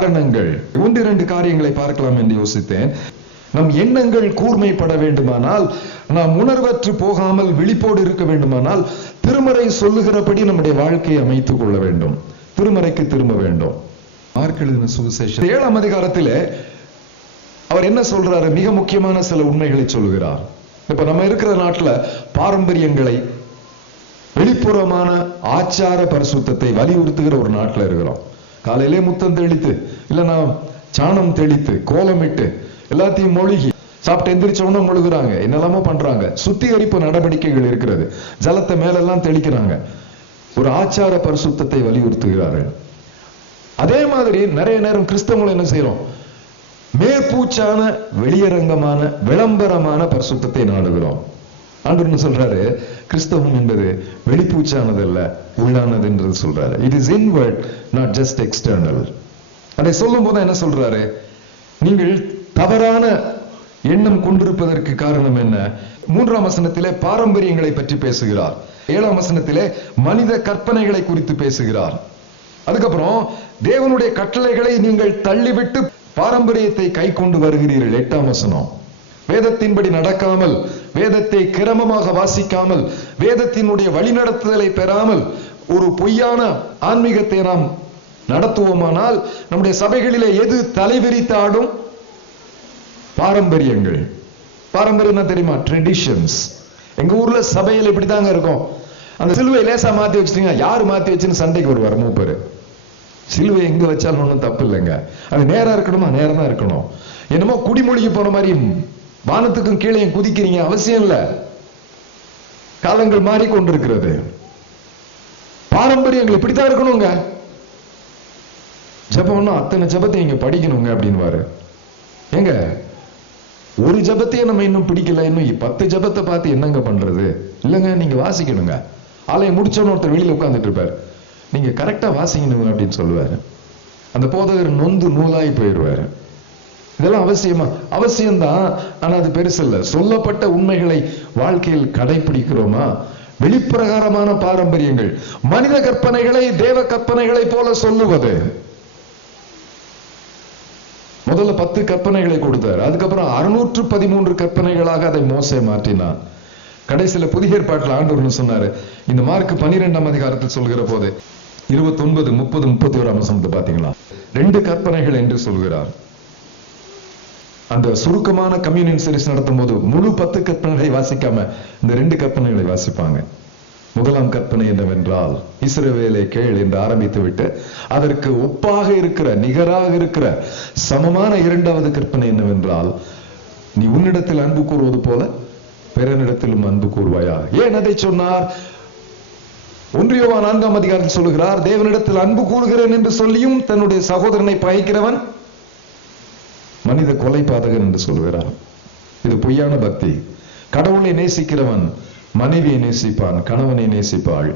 காரணங்கள். ஒன்று இரண்டு காரியங்களை பார்க்கலாம் என்று யோசித்தேன். நம் எண்ணங்கள் கூர்மைப்பட வேண்டுமானால் நாம் உணர்வற்று போகாமல் விழிப்போடு இருக்க வேண்டுமானால் திருமறை சொல்லுகிறபடி நம்முடைய வாழ்க்கையை அமைத்துக் கொள்ள வேண்டும். திருமறைக்கு திரும்ப வேண்டும். மார்க் சுவிசேஷம். ஏழாம் அதிகாரத்தில் அவர் என்ன சொல்றாரு? மிக முக்கியமான சில உண்மைகளை சொல்கிறார் இப்ப நம்ம இருக்கிற நாட்டில் பாரம்பரியங்களை வெளிப்புறமான ஆச்சார பரிசுத்தத்தை வலியுறுத்துகிற ஒரு நாட்டில் இருக்கிறோம். காலையிலே முத்தம் தெளித்து இல்லைன்னா சாணம் தெளித்து கோலமிட்டு எல்லாத்தையும் மொழிகி சாப்பிட்டு எந்திரிச்ச உடனே முழுகுறாங்க. என்னெல்லாமோ பண்றாங்க. சுத்திகரிப்பு நடவடிக்கைகள் இருக்கிறது. ஜலத்தை மேலெல்லாம் தெளிக்கிறாங்க. ஒரு ஆச்சார பரிசுத்தத்தை வலியுறுத்துகிறார்கள். அதே மாதிரி நிறைய நேரம் கிறிஸ்தவங்களை என்ன செய்யறோம் மேற்பூச்சான வெளியரங்கமான விளம்பரமான பரிசுத்தத்தை நாடுகிறோம். ஆண்டவர் என்ன சொல்றாரு கிறிஸ்தவம் என்பது வெளிப்பூச்சானது அல்ல உள்ளானது என்று சொல்றாரு. It is inward not just external அதை சொல்லும் போது என்ன சொல்றாரு? நீங்கள் தவறான எண்ணம் கொண்டிருப்பதற்கு காரணம் என்ன? மூன்றாம் வசனத்திலே பாரம்பரியங்களை பற்றி பேசுகிறார். ஏழாம் வசனத்திலே மனித கற்பனைகளை குறித்து பேசுகிறார். அதுக்கப்புறம் தேவனுடைய கட்டளைகளை நீங்கள் தள்ளிவிட்டு பாரம்பரியத்தை கை கொண்டு வருகிறீர்கள். எட்டாம் வசனம். வேதத்தின்படி நடக்காமல் வேதத்தை கிரமமாக வாசிக்காமல் வேதத்தினுடைய வழிநடத்துதலை பெறாமல் ஒரு பொய்யான ஆன்மீகத்தை நாம் நடத்துவோமானால் நம்முடைய சபைகளிலே எது தலைவிரித்தாடும்? பாரம்பரியங்கள். பாரம்பரியம் தெரியுமா? ட்ரெடிஷன்ஸ் எங்க ஊர்ல சபையில் இப்படிதாங்க இருக்கும். அந்த சிலுவை லேசா மாத்தி வச்சிட்டீங்க யாரு மாத்தி வச்சுன்னு சண்டைக்கு வருவார் மூப்பரு. சிலுவை எங்க வச்சாலும் ஒண்ணும் தப்பு இல்லைங்க. அது நேரா இருக்கணுமா? நேரம் தான் இருக்கணும். என்னமோ குடிமொழிக்கு போன மாதிரி வானத்துக்கும் கீழே குதிக்கிறீங்க. அவசியம் இல்லை. காலங்கள் மாறிக்கொண்டிருக்கிறது. பாரம்பரியங்கள் இப்படித்தான் இருக்கணுங்க. ஜபம்னா அத்தனை ஜபத்தை நீங்க படிக்கணுங்க அப்படின்னுவாரு. ஏங்க ஒரு ஜபத்தையே நம்ம இன்னும் பிடிக்கல. இன்னும் பத்து ஜபத்தை பார்த்து என்னங்க பண்றது? இல்லைங்க நீங்க வாசிக்கணுங்க. ஆலையை முடிச்சோன்னு ஒருத்தர் வெளியில உட்காந்துட்டு இருப்பார். நீங்க கரெக்டா வாசிக்கணுங்க அப்படின்னு சொல்லுவாரு. அந்த போதகர் நொந்து நூலாகி போயிடுவாரு. இதெல்லாம் அவசியமா? அவசியம்தான். ஆனா அது பெருசு இல்ல. சொல்லப்பட்ட உண்மைகளை வாழ்க்கையில் கடைபிடிக்கிறோமா வெளிப்பிரகாரமான பாரம்பரியங்கள். மனித கற்பனைகளை தேவ கற்பனைகளை போல சொல்லுவது. முதல்ல பத்து கற்பனைகளை கொடுத்தார். அதுக்கப்புறம் அறுநூற்று பதிமூன்று கற்பனைகளாக அதை மோசை மாற்றினான் கடைசியில புதிய ஏற்பாட்டில் ஆண்டவர்னு சொன்னாரு. இந்த மார்க் பனிரெண்டாம் அதிகாரத்தில் சொல்கிற போது இருபத்தி ஒன்பது முப்பது முப்பத்தி ஒரு அம்சத்தை பாத்தீங்களா ரெண்டு கற்பனைகள் என்று சொல்கிறார். அந்த சுருக்கமான கம்யூனியன் சீரிஸ் நடத்தும் போது முழு பத்து கற்பனைகளை வாசிக்காம இந்த ரெண்டு கற்பனைகளை வாசிப்பாங்க. முதலாம் கற்பனை என்னவென்றால் இஸ்ரவேலை கேள் என்று ஆரம்பித்து விட்டு அதற்கு ஒப்பாக இருக்கிற நிகராக இருக்கிற சமமான இரண்டாவது கற்பனை என்னவென்றால் நீ உன்னிடத்தில் அன்பு கூறுவது போல பிறனிடத்திலும் அன்பு கூறுவாயா ஏன் அதை சொன்னார்? ஒன்றியவா நான்காம் அதிகாரத்தில் சொல்லுகிறார் தேவனிடத்தில் அன்பு கூறுகிறேன் என்று சொல்லியும் தன்னுடைய சகோதரனை பகைக்கிறவன் மனித கொலை பாதகன் என்று சொல்கிறார் இது பொய்யான பக்தி. கடவுளை நேசிக்கிறவன் மனைவியை நேசிப்பான் கணவனை நேசிப்பாள்.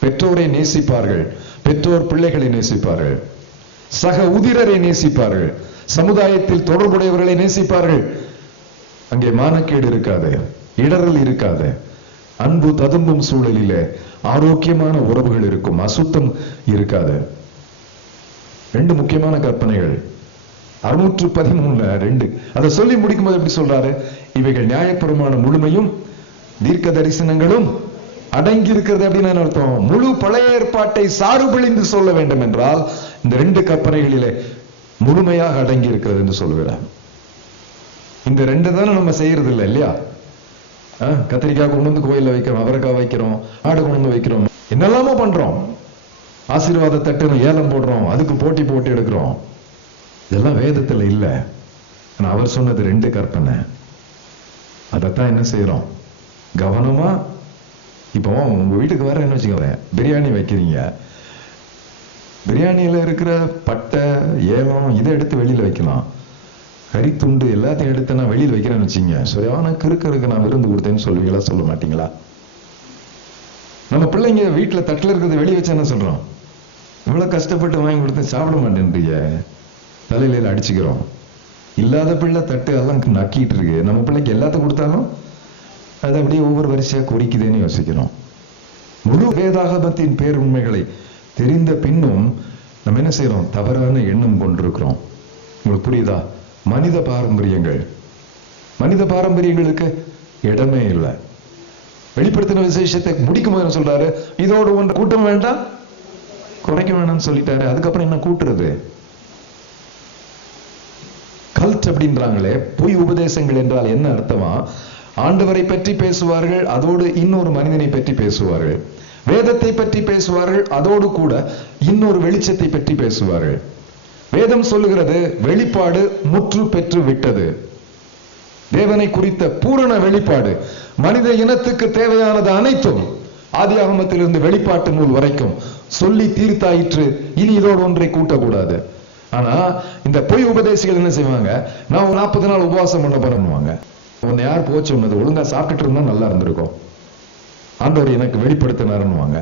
பெற்றோரை நேசிப்பார்கள் பெற்றோர் பிள்ளைகளை நேசிப்பார்கள். சக உதிரரை நேசிப்பார்கள் சமுதாயத்தில் தொடர்புடையவர்களை நேசிப்பார்கள். அங்கே மானக்கேடு இருக்காது இடரல் இருக்காது. அன்பு ததும்பும் சூழலில ஆரோக்கியமான உறவுகள் இருக்கும் அசுத்தம் இருக்காது. ரெண்டு முக்கியமான கற்பனைகள். அறுநூற்று பதிமூணுல ரெண்டு. அதை சொல்லி முடிக்கும்போது எப்படி சொல்றாரு? இவைகள் நியாயப்பிரமாண முழுமையும் தீர்க்க தரிசனங்களும் அடங்கி இருக்கிறது அப்படின்னு அர்த்தம்? முழு பழைய ஏற்பாட்டை சாறுபிழிந்து சொல்ல வேண்டும் என்றால் இந்த ரெண்டு கற்பனைகளிலே முழுமையாக அடங்கி இருக்கிறது என்று சொல்லுகிறார் இந்த ரெண்டு தானே நம்ம செய்யறது இல்லை இல்லையா? ஆ, கத்திரிக்காய் கொண்டு வந்து கோயிலில் வைக்கிறோம் அவரைக்காய் வைக்கிறோம் ஆடு கொண்டு வந்து வைக்கிறோம். என்னெல்லாமோ பண்றோம். ஆசீர்வாத தட்டுன்னு ஏலம் போடுறோம் அதுக்கு போட்டி போட்டு எடுக்கிறோம். இதெல்லாம் வேதத்தில் இல்லை. ஆனா அவர் சொன்னது ரெண்டு கற்பனை. அதைத்தான் என்ன செய்கிறோம் கவனமாக இப்போ உங்கள் வீட்டுக்கு வர என்ன வச்சுக்கோங்க பிரியாணி வைக்கிறீங்க. பிரியாணியில் இருக்கிற பட்டை ஏலம் இதை எடுத்து வெளியில் வைக்கலாம். கறித்துண்டு எல்லாத்தையும் எடுத்து நான் வெளியில் வைக்கிறேன்னு வச்சுங்க சரியான கிறுக்கருக்கு நான் விருந்து கொடுத்தேன்னு சொல்லுவீங்களா? சொல்ல மாட்டீங்களா? நம்ம பிள்ளைங்க வீட்டில் தட்டில் இருக்கிறத வெளியே வச்சு என்ன சொல்கிறோம் இவ்வளவு கஷ்டப்பட்டு வாங்கி கொடுத்து சாப்பிட மாட்டேன்றீங்க தலையில அடிச்சுக்கிறோம். இல்லாத பிள்ளை தட்டு எல்லாம் நக்கிட்டு இருக்கு. நம்ம பிள்ளைக்கு எல்லாத்த கொடுத்தாலும் அது அப்படியே ஒவ்வொரு வரிசையா குறிக்குதுன்னு யோசிக்கிறோம் முழு வேதாகமத்தின் பேருண்மைகளை தெரிந்த பின்னும் நம்ம என்ன செய்யறோம்? தவறான எண்ணம் கொண்டிருக்கிறோம். உங்களுக்கு புரியுதா? மனித பாரம்பரியங்கள். மனித பாரம்பரியங்களுக்கு இடமே இல்லை. வெளிப்படுத்தின விசேஷத்தை முடிக்கும் போது சொல்றாரு. இதோடு ஒன்று கூட்டம் வேண்டாம். குறைக்க வேணாம்னு சொல்லிட்டாரு. அதுக்கப்புறம் என்ன கூட்டுறது? கல்ட் அப்படின்றாங்களே பொய் உபதேசங்கள் என்றால் என்ன அர்த்தமா? ஆண்டவரை பற்றி பேசுவார்கள் அதோடு இன்னொரு மனிதனை பற்றி பேசுவார்கள். வேதத்தை பற்றி பேசுவார்கள் அதோடு கூட இன்னொரு வெளிச்சத்தை பற்றி பேசுவார்கள். வேதம் சொல்லுகிறது வெளிப்பாடு முற்று பெற்று விட்டது. தேவனை குறித்த பூரண வெளிப்பாடு மனித இனத்துக்கு தேவையானது அனைத்தும் ஆதி ஆகமத்திலிருந்து வெளிப்பாட்டு நூல் வரைக்கும் சொல்லி தீர்த்தாயிற்று. இனி இதோடு ஒன்றை கூட்டக்கூடாது. ஆனா இந்த பொய் உபதேசிகள் என்ன செய்வாங்க? நான் ஒரு நாற்பது நாள் உபவாசம் பண்ண போறேன்னுவாங்க உன்னை யார் போச்சு உன்னது ஒழுங்கா சாப்பிட்டுட்டு இருந்தா நல்லா இருந்திருக்கும். ஆண்டவர் எனக்கு வெளிப்படுத்தினாருன்னுவாங்க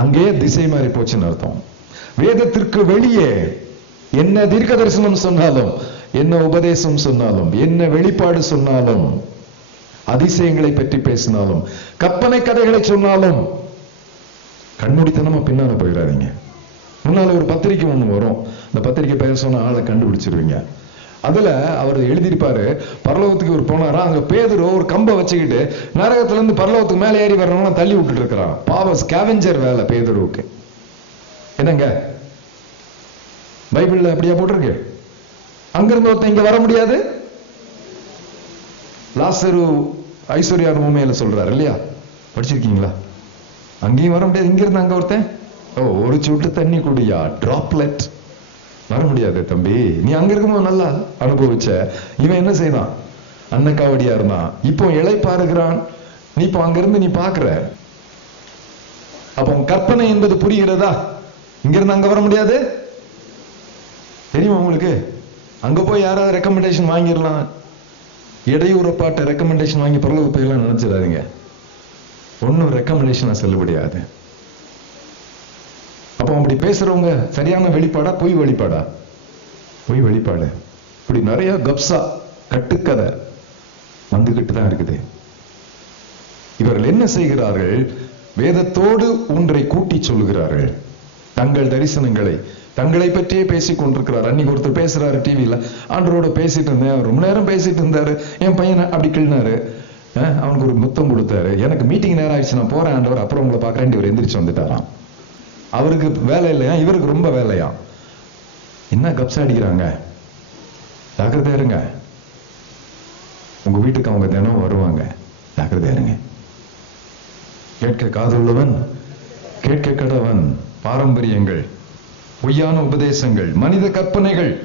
அங்கேயே திசை மாறி போச்சுன்னு அர்த்தம். வேதத்திற்கு வெளியே என்ன தீர்க்க தரிசனம் சொன்னாலும் என்ன உபதேசம் சொன்னாலும் என்ன வெளிப்பாடு சொன்னாலும் அதிசயங்களை பற்றி பேசினாலும் கற்பனை கதைகளை சொன்னாலும் கண்மூடித்தனமா பின்னால போயிடாதீங்க முன்னால ஒரு பத்திரிக்கை ஒண்ணு வரும். அந்த பத்திரிக்கை பெயர் சொன்ன ஆளை கண்டுபிடிச்சிருவீங்க. அதுல அவர் எழுதியிருப்பாரு பரலோகத்துக்கு ஒரு போனாரா? அங்க பேதுரு ஒரு கம்பை வச்சுக்கிட்டு நரகத்துல இருந்து பரலோகத்துக்கு மேல ஏறி வரணும்னா தள்ளி விட்டுட்டு இருக்கிறான். பாவ ஸ்கேவெஞ்சர் வேலை பேதுருவுக்கு. என்னங்க? பைபிள்ல அப்படியா போட்டிருக்கு? அங்கிருந்து ஒருத்தன் இங்க வர முடியாது? லாசரு ஐஸ்வர்யா உண்மையில சொல்றாரு இல்லையா? படிச்சிருக்கீங்களா? அங்கேயும் வர முடியாது இங்கிருந்து அங்க ஒருத்தன்? ஓ ஒரு சொட்டு தண்ணி குடியா? டிராப்லெட் வர முடியாது தம்பி. நீ அங்க இருக்கும்போது நல்லா அனுபவிச்ச. இவன் என்ன செய்தான்? அன்னக்காவடியா இருந்தான் இப்போ இளைப்பாருகிறான் நீ இப்போ அங்கிருந்து நீ பாக்குற. அப்போ உன் கற்பனை என்பது புரிகிறதா? இங்கிருந்து அங்க வர முடியாது? தெரியுமா உங்களுக்கு? அங்க போய் யாராவது ரெக்கமெண்டேஷன் வாங்கிடலாம். இடையூறப்பாட்ட ரெக்கமெண்டேஷன் வாங்கி பரலோக போயெல்லாம் நினைச்சிடாதீங்க. ஒன்றும் ரெக்கமெண்டேஷனா செல்லுபடியாது அப்போ அப்படி பேசுறவங்க சரியான வெளிப்பாடா பொய் வெளிப்பாடா? பொய் வெளிப்பாடு. இப்படி நிறைய கப்சா கட்டுக்கதை வந்துகிட்டு தான் இருக்குது. இவர்கள் என்ன செய்கிறார்கள்? வேதத்தோடு ஒன்றை கூட்டி சொல்லுகிறார்கள். தங்கள் தரிசனங்களை தங்களை பற்றியே பேசிக் கொண்டிருக்கிறார். அன்னைக்கு ஒருத்தர் பேசுறாரு டிவியில ஆண்டரோட பேசிட்டு இருந்தேன். ரொம்ப நேரம் பேசிட்டு இருந்தாரு. என் பையனை அப்படி கிள்னாரு. அவனுக்கு ஒரு முத்தம் கொடுத்தாரு. எனக்கு மீட்டிங் நேரம் ஆயிடுச்சு. நான் போறேன் ஆண்டவர். அப்புறம் உங்களை பார்க்கறேன் இவர் எந்திரிச்சு வந்துட்டாராம். அவருக்கு வேலை இல்லையா? இவருக்கு ரொம்ப வேலையா? என்ன கப்ஸ் அடிக்கிறாங்க? ஜாக்கிரதையா இருங்க. உங்க வீட்டுக்கு அவங்க தினம் வருவாங்க. ஜாக்கிரதையா இருங்க. கேட்க காதுள்ளவன் கேட்க கடவன் பாரம்பரியங்கள் பொய்யான உபதேசங்கள் மனித கற்பனைகள்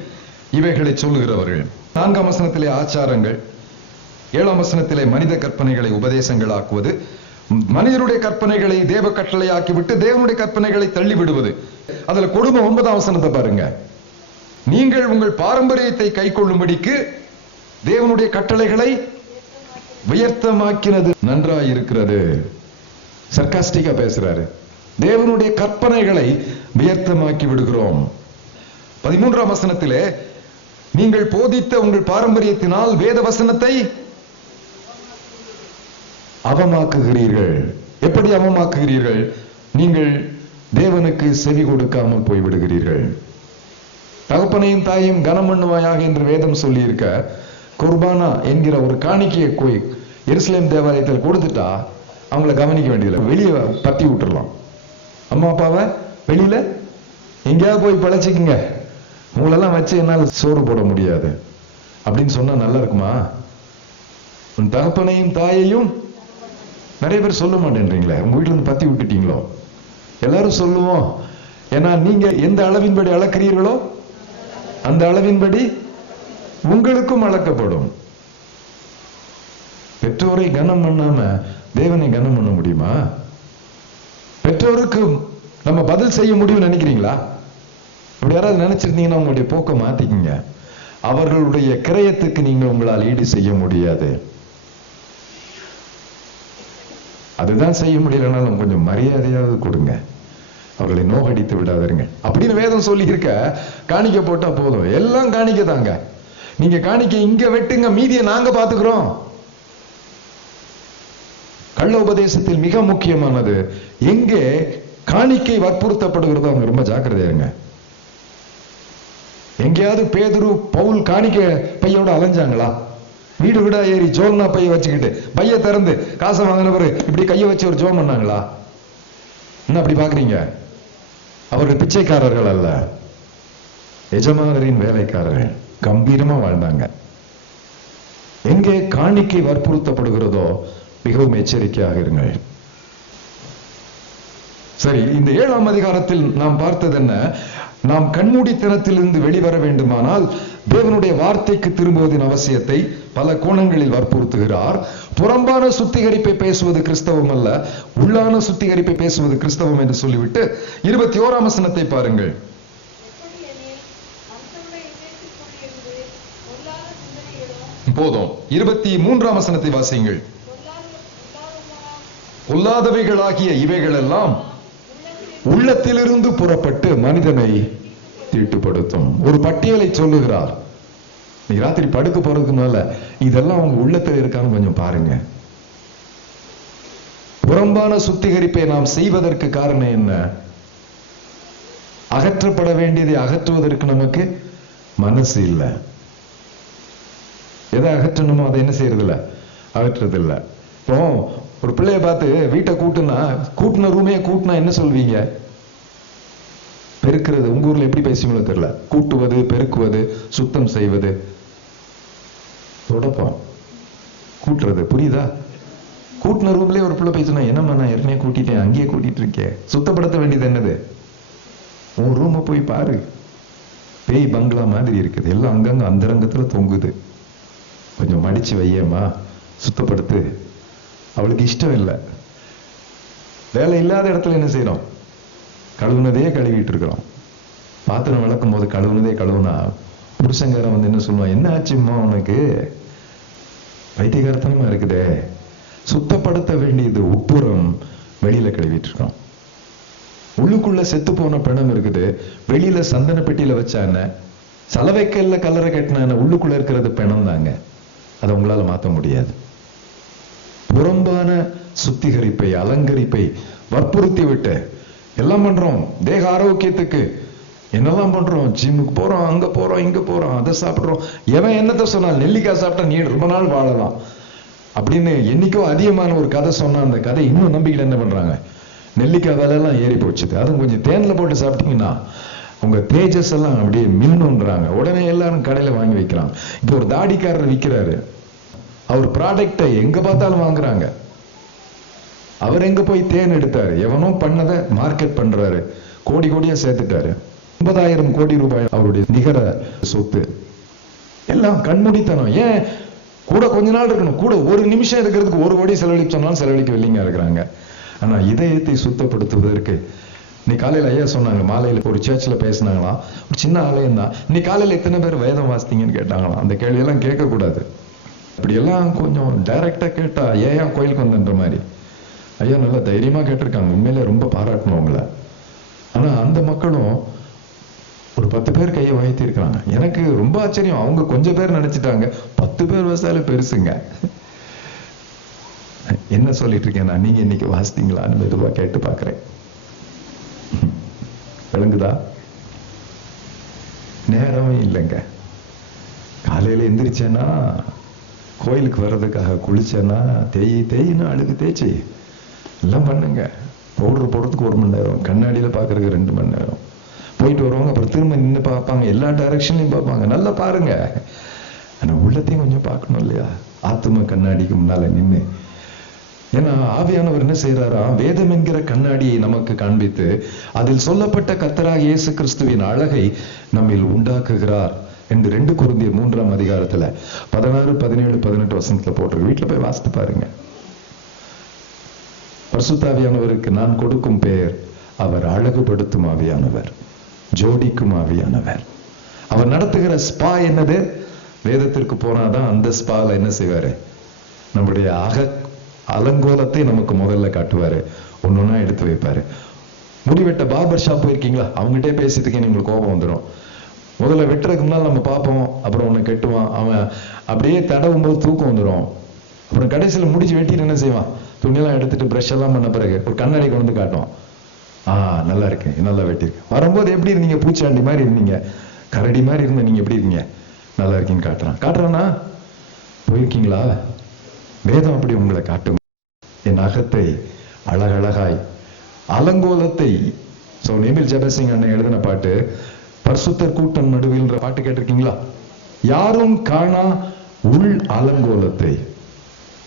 இவைகளை சொல்லுகிறவர்கள். நான்காம் வசனத்திலே ஆச்சாரங்கள் ஏழாம் வசனத்திலே மனித கற்பனைகளை உபதேசங்கள் மனிதனுடைய மனிதருடைய கற்பனைகளை தேவ கட்டளை ஆக்கிவிட்டு தேவனுடைய கற்பனைகளை தள்ளி விடுவது அதுல கொடுமை ஒன்பதாம் வசனத்தை பாருங்க. நீங்கள் உங்கள் பாரம்பரியத்தை கைக்கொள்ளும்படிக்கு தேவனுடைய கட்டளைகளை வியர்த்தமாக்கினது நன்றாயிருக்கிறது சர்க்காஸ்டிக்கா பேசுறாரு. தேவனுடைய கற்பனைகளை வியர்த்தமாக்கி விடுகிறோம். பதிமூன்றாம் வசனத்திலே நீங்கள் போதித்த உங்கள் பாரம்பரியத்தினால் வேத வசனத்தை அவமாக்குகிறீர்கள். எப்படி அவமாக்குகிறீர்கள்? நீங்கள் தேவனுக்கு செவி கொடுக்காமல் போய்விடுகிறீர்கள். தகப்பனையும் தாயும் கனம் பண்ணுவாயாக என்று வேதம் சொல்லியிருக்க குர்பானா என்கிற ஒரு காணிக்கையை போய் எருசலேம் தேவாலயத்தில் கொடுத்துட்டா அவங்கள கவனிக்க வேண்டியதில்லை. வெளியே பத்தி விட்டுடலாம் அம்மா அப்பாவை? வெளியில? எங்கேயாவது போய் பழச்சிக்குங்க. உங்களெல்லாம் வச்சு என்னால் சோறு போட முடியாது. அப்படின்னு சொன்னா நல்லா இருக்குமா? உன் தகப்பனையும் தாயையும் நிறைய பேர் சொல்ல மாட்டேன்றீங்களே. உங்க வீட்டுல இருந்து பத்தி விட்டுட்டீங்களோ? எல்லாரும் சொல்லுவோம். ஏன்னா நீங்க எந்த அளவின்படி அளக்கிறீர்களோ அந்த அளவின்படி உங்களுக்கும் அளக்கப்படும். பெற்றோரை கனம் பண்ணாம தேவனை கனம் பண்ண முடியுமா? பெற்றோருக்கு நம்ம பதில் செய்ய முடியும்னு நினைக்கிறீங்களா? இப்படி யாராவது நினைச்சிருந்தீங்கன்னா உங்களுடைய போக்கை மாத்திக்கிங்க. அவர்களுடைய கிரயத்துக்கு நீங்க உங்களால் ஈடு செய்ய முடியாது. அதுதான் செய்ய முடியலனாலும் கொஞ்சம் மரியாதையாவது கொடுங்க. அவர்களை நோகடித்து விடாதருங்க அப்படின்னு வேதம் சொல்லி இருக்க காணிக்க போட்டா போதும். எல்லாம் காணிக்க தாங்க. நீங்க காணிக்க இங்க வெட்டுங்க மீதியை நாங்க பாத்துக்கிறோம் கள்ள உபதேசத்தில் மிக முக்கியமானது எங்கே காணிக்கை வற்புறுத்தப்படுகிறதோ அவங்க ரொம்ப ஜாக்கிரதையா இருங்க. எங்கேயாவது பேதுரு பவுல் காணிக்க பையோட அலைஞ்சாங்களா? வீடு வீடா ஏறி ஜோல்னா பைய வச்சுக்கிட்டு பைய திறந்து காசை வாங்கினவர் இப்படி கையை வச்சு ஒரு ஜோம் பண்ணாங்களா? என்ன அப்படி பாக்குறீங்க? அவர்கள் பிச்சைக்காரர்கள் அல்ல. எஜமானரின் வேலைக்காரர்கள் கம்பீரமா வாழ்ந்தாங்க. எங்கே காணிக்கை வற்புறுத்தப்படுகிறதோ மிகவும் எச்சரிக்கையாக இருங்கள். சரி இந்த ஏழாம் அதிகாரத்தில் நாம் பார்த்தது என்ன நாம் கண்மூடித்தனத்திலிருந்து வெளிவர வேண்டுமானால் தேவனுடைய வார்த்தைக்கு திரும்புவதின் அவசியத்தை பல கோணங்களில் வற்புறுத்துகிறார். புறம்பான சுத்திகரிப்பை பேசுவது கிறிஸ்தவம் அல்ல உள்ளான சுத்திகரிப்பை பேசுவது கிறிஸ்தவம் என்று சொல்லிவிட்டு இருபத்தி ஓராம் வசனத்தை பாருங்கள். போதும். இருபத்தி மூன்றாம் வசனத்தை வாசியுங்கள். பொல்லாத இவைகள் பொல்லாதவைகளாகிய இவைகளெல்லாம் உள்ளத்திலிருந்து புறப்பட்டு மனிதனை தீட்டுப்படுத்தும் ஒரு பட்டியலை சொல்லுகிறார். நீ ராத்திரி படுக்க போறதுக்கு முன்னால இதெல்லாம் உங்க உள்ளத்தில் இருக்கான்னு கொஞ்சம் பாருங்க. புறம்பான சுத்திகரிப்பை நாம் செய்வதற்கு காரணம் என்ன? அகற்றப்பட வேண்டியதை அகற்றுவதற்கு நமக்கு மனசு இல்லை. எதை அகற்றணுமோ அதை என்ன செய்யறது இல்ல அகற்றுறது இல்ல இப்போ ஒரு பிள்ளைய பார்த்து வீட்டை கூட்டுனா கூட்டின ரூமே கூட்டினா என்ன சொல்வீங்க? பெருக்கிறது. உங்க ஊர்ல எப்படி பேசுவீங்களோ தெரியல. கூட்டுவது பெருக்குவது சுத்தம் செய்வது. தொடப்பம். கூட்டுறது. புரியுதா? கூட்டின ரூம்லயே ஒரு பிள்ளை பேசினா என்னம்மா நான் ஏற்கனவே கூட்டிட்டேன். அங்கேயே கூட்டிட்டு இருக்கேன் சுத்தப்படுத்த வேண்டியது என்னது? உன் ரூமை போய் பாரு. பேய் பங்களா மாதிரி இருக்குது. எல்லாம் அங்கங்க அந்தரங்கத்துல தொங்குது. கொஞ்சம் மடிச்சு வையேம்மா. சுத்தப்படுத்து. அவளுக்கு இஷ்டம் இல்லை. வேலை இல்லாத இடத்துல என்ன செய்யறோம் கழுவுனதே கழுவிட்டு இருக்கிறோம் பாத்திரம் விளக்கும் போது கழுவுனதே கழுவுனா புருஷங்காரன் வந்து என்ன சொல்லுவான் என்ன ஆச்சும்மா உனக்கு? வைத்தியகாரத்தனமா இருக்குதே. சுத்தப்படுத்த வேண்டியது உட்புறம் வெளியில கழுவிட்டு இருக்கோம் உள்ளுக்குள்ள செத்து போன பிணம் இருக்குது. வெளியில சந்தன பெட்டியில வச்சா என்ன சலவைக்கல்ல கலரை கட்டின உள்ளுக்குள்ள இருக்கிறது பிணம் தாங்க. அதை உங்களால மாத்த முடியாது. புறம்பான சுத்திகரிப்பை அலங்கரிப்பை வற்புறுத்தி விட்டு எல்லாம் பண்றோம். தேக ஆரோக்கியத்துக்கு. என்னெல்லாம் பண்றோம்? ஜிம்முக்கு போறோம் அங்க போறோம் இங்க போறோம் அதை சாப்பிடுறோம். எவன் என்னத்த சொன்னால் நெல்லிக்காய் சாப்பிட்டா நீ ரொம்ப நாள் வாழலாம். அப்படின்னு என்னைக்கோ அதிகமான ஒரு கதை சொன்னா அந்த கதை இன்னும் நம்பிக்கையில் என்ன பண்றாங்க? நெல்லிக்காய் விலையெல்லாம் ஏறி போச்சுது அதுவும் கொஞ்சம் தேனில் போட்டு சாப்பிட்டீங்கன்னா உங்க தேஜஸ் எல்லாம் அப்படியே மின்னுன்றாங்க. உடனே எல்லாரும் கடையில வாங்கி வைக்கிறாங்க. இப்போ ஒரு தாடிக்காரர் விற்கிறாரு அவர் ப்ராடக்டை எங்க பார்த்தாலும் வாங்குறாங்க. அவர் எங்க போய் தேன் எடுத்தாரு? எவனோ பண்ணதை மார்க்கெட் பண்றாரு. கோடி கோடியா சேர்த்துட்டாரு. ஒன்பதாயிரம் கோடி ரூபாய் அவருடைய நிகர சொத்து. எல்லாம் கண்மூடித்தனம். ஏன்? கூட கொஞ்ச நாள் இருக்கணும். கூட ஒரு நிமிஷம் இருக்கிறதுக்கு ஒரு கோடி செலவழிக்க சொன்னாலும் செலவழிக்க இல்லைங்க இருக்கிறாங்க. ஆனா இதயத்தை சுத்தப்படுத்துவதற்கு நீ காலையில ஐயா சொன்னாங்க மாலையில ஒரு சர்ச்சில் பேசினாங்களாம். ஒரு சின்ன ஆலயம் தான். நீ காலையில எத்தனை பேர் வேதம் வாசித்தீங்கன்னு கேட்டாங்களாம். அந்த கேள்வியெல்லாம் கேட்கக்கூடாது. இப்படியெல்லாம் கொஞ்சம் டைரக்டா கேட்டா ஏன் கோயிலுக்கு வந்தன்ற மாதிரி? ஐயா நல்லா தைரியமா கேட்டிருக்காங்க. உண்மையிலே ரொம்ப பாராட்டணும் அவங்கள ஆனா அந்த மக்களும் ஒரு பத்து பேர் கையை வாய்த்தி இருக்கிறாங்க. எனக்கு ரொம்ப ஆச்சரியம். அவங்க கொஞ்சம் பேர் நினைச்சிட்டாங்க. பத்து பேர் வசால பெருசுங்க. என்ன சொல்லிட்டு இருக்கேன் நான் நீங்க இன்னைக்கு வாசித்தீங்களான்னு மெதுவா கேட்டு பாக்குறேன் விளங்குதா? நேரமே இல்லைங்க. காலையில எந்திரிச்சேன்னா கோயிலுக்கு வர்றதுக்காக குளிச்சேன்னா தேய் தேயின்னு அழுகு தேய்ச்சி. எல்லாம் பண்ணுங்க. பவுடர் போடுறதுக்கு ஒரு மணி நேரம். கண்ணாடியில பார்க்கறதுக்கு ரெண்டு மணி நேரம். போயிட்டு வருவாங்க அப்புறம் திரும்ப நின்று பார்ப்பாங்க. எல்லா டைரக்ஷன்லையும் பார்ப்பாங்க. நல்லா பாருங்க. ஆனா உள்ளத்தையும் கொஞ்சம் பார்க்கணும் இல்லையா? ஆத்தும கண்ணாடிக்கு முன்னால நின்று ஏன்னா ஆவியானவர் என்ன செய்யறாரா வேதம் என்கிற கண்ணாடியை நமக்கு காண்பித்து அதில் சொல்லப்பட்ட கத்தராக இயேசு கிறிஸ்துவின் அழகை நம்மில் உண்டாக்குகிறார் என்று ரெண்டு குருந்திய மூன்றாம் அதிகாரத்துல பதினாறு பதினேழு பதினெட்டு வசனத்துல போட்டிருக்கு. வீட்டுல போய் வாசித்து பாருங்க. பரிசுத்தாவியானவருக்கு நான் கொடுக்கும் பெயர் அவர் அழகுபடுத்தும் ஆவியானவர் ஜோடிக்கும் ஆவியானவர். அவர் நடத்துகிற ஸ்பா என்னது? வேதத்திற்கு போனாதான் அந்த ஸ்பால என்ன செய்வாரு? நம்முடைய அக அலங்கோலத்தை நமக்கு முதல்ல காட்டுவாரு. ஒன்னொன்னா எடுத்து வைப்பாரு. முடிவெட்ட பார்பர் ஷாப் போயிருக்கீங்களா? அவங்ககிட்டே பேசிட்டு உங்களுக்கு கோபம் வந்துடும் முதல்ல வெட்டுறதுக்கு முன்னால் நம்ம பார்ப்போம். அப்புறம் உன்னை கெட்டுவான். அவன் அப்படியே தடவும் போது தூக்கம் வந்துடும் அப்புறம் கடைசியில் முடிச்சு வெட்டிட்டு என்ன செய்வான்? துணியெல்லாம் எடுத்துட்டு ப்ரஷ் எல்லாம் பண்ண பிறகு ஒரு கண்ணாடி கொண்டு வந்து காட்டும் ஆ நல்லா இருக்கேன் நல்லா வெட்டியிருக்கேன் வரும்போது எப்படி இருந்தீங்க? பூச்சாண்டி மாதிரி இருந்தீங்க. கரடி மாதிரி இருந்த நீங்க எப்படி இருக்கீங்க? நல்லா இருக்கீங்கன்னு காட்டுறான். காட்டுறானா? போயிருக்கீங்களா? வேதம் அப்படி உங்களை காட்டும். என் அகத்தை அழகழகாய் அலங்கோலத்தை. சோ நேமில் ஜெபசிங் அண்ணன் எழுதின பாட்டு பர்சுத்தர் கூட்டம் நடுவில்ன்ற பாட்டு கேட்டிருக்கீங்களா? யாரும் காணா உள் அலங்கோலத்தை.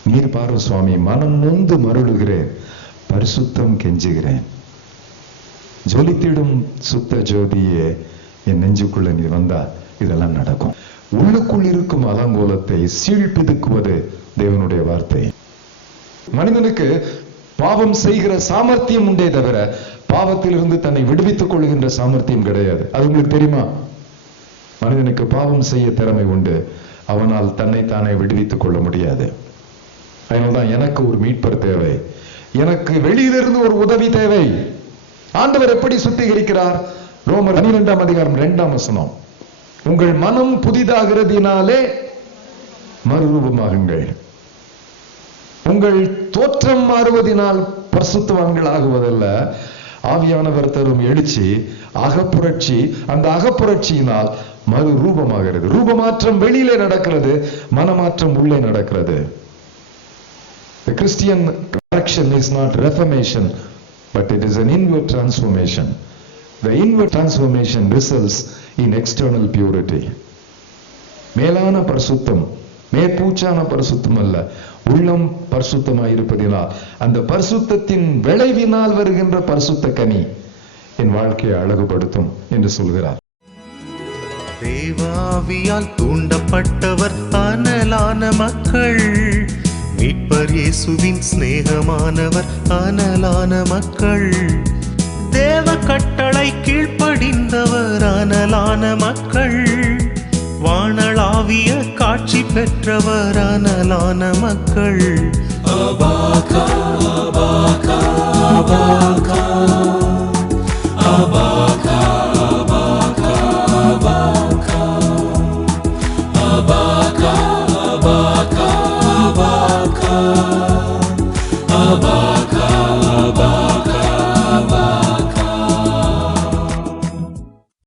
நீர் பாரு சுவாமி மனம் நொந்து மருளுகிறேன் பரிசுத்தம் கெஞ்சுகிறேன். ஜொலித்திடும் சுத்த ஜோதியே என் நெஞ்சுக்குள்ள நீ வந்தா இதெல்லாம் நடக்கும். உள்ளுக்குள் இருக்கும் அலங்கோலத்தை சீழ்பிதுக்குவது தேவனுடைய வார்த்தை. மனிதனுக்கு பாவம் செய்கிற சாமர்த்தியம் உண்டே தவிர பாவத்திலிருந்து தன்னை விடுவித்துக் கொள்கின்ற சாமர்த்தியம் கிடையாது. அது உங்களுக்கு தெரியுமா? மனிதனுக்கு பாவம் செய்ய திறமை உண்டு. அவனால் தன்னை தானே விடுவித்துக் கொள்ள முடியாது. அதனால்தான் எனக்கு ஒரு மீட்பர் தேவை. எனக்கு வெளியிலிருந்து ஒரு உதவி தேவை. ஆண்டவர் எப்படி சுத்திகரிக்கிறார்? ரோமர் பனிரெண்டாம் அதிகாரம் இரண்டாம் வசனம். உங்கள் மனம் புதிதாகிறதினாலே மறுரூபமாகுங்கள். உங்கள் தோற்றம் மாறுவதினால் பரிசுத்தவான்கள் ஆகுவதல்ல ஆவியானவர் தரும் எழுச்சி அகப்புரட்சி அந்த அகப்புரட்சியினால் மறு ரூபமாகிறது ரூபமாற்றம் வெளியிலே நடக்கிறது மனமாற்றம் உள்ளே நடக்கிறது. Christian correction is not reformation, but it is an inward transformation. The inward transformation results in external purity. மேலான பரிசுத்தம் மேற்பூச்சான பரிசுத்தம் அல்ல உள்ளம் பரிசுத்தமாய் இருப்பதினால் அந்த பரிசுத்தத்தின் விளைவினால் வருகின்ற பரிசுத்த கனி என் வாழ்க்கையை அழகுபடுத்தும் என்று சொல்கிறார் தேவாவியால் தூண்டப்பட்டவர் அனலான மக்கள் மீட்பர் இயேசுவின் சிநேகமானவர் அனலான மக்கள். தேவ கட்டளை கீழ்ப்படிந்தவர் அனலான மக்கள். வானளாவிய காட்சி பெற்றவர் அனலான மக்கள். அபாகா அபாகா அபாகா.